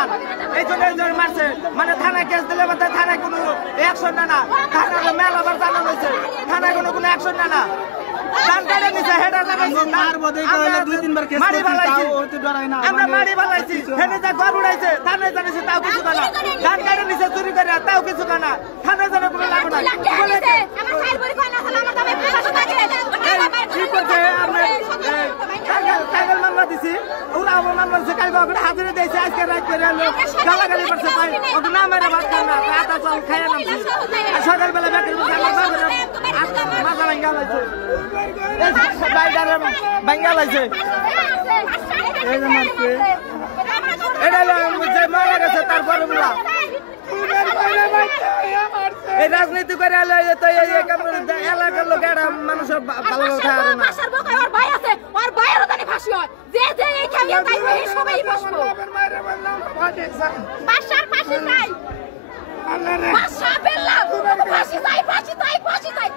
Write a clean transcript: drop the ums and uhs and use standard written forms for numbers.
থানার এই জন্য মারছে মানে থানায় কেস দিলে থানায় কোনো অ্যাকশন নেয় না থানায় মেলা বার জানানো হয়েছে থানায় কোনো অ্যাকশন নেয় না আমরা মারি ভালাইছি ঘর উড়াইছে থানায় জানাইছি তাও কিছু না ধান কাটে নিচে চুরি করে তাও কিছু না থানায় জানা কোনো লাভ নাই কাগল মামলা দিছি ওরা আমার মামলা দিছে কালকে ওখানে হাজিরা দিয়েছে আজকে রাত করে গালাগালি করছে ভাই ওকে না মেরে ভাত খান না আটা চাল খাইয়া নামছি আর সকালবেলা বেকের বসে আমার মাথা ভাঙ্গা লাইছে ভাঙ্গা লাইছে এটা যে মারা গেছে তারপরে বলা এই রাজনীতি করে এলাকার লোক এটা মানুষ ভালো থাকে না ফাঁসি চাই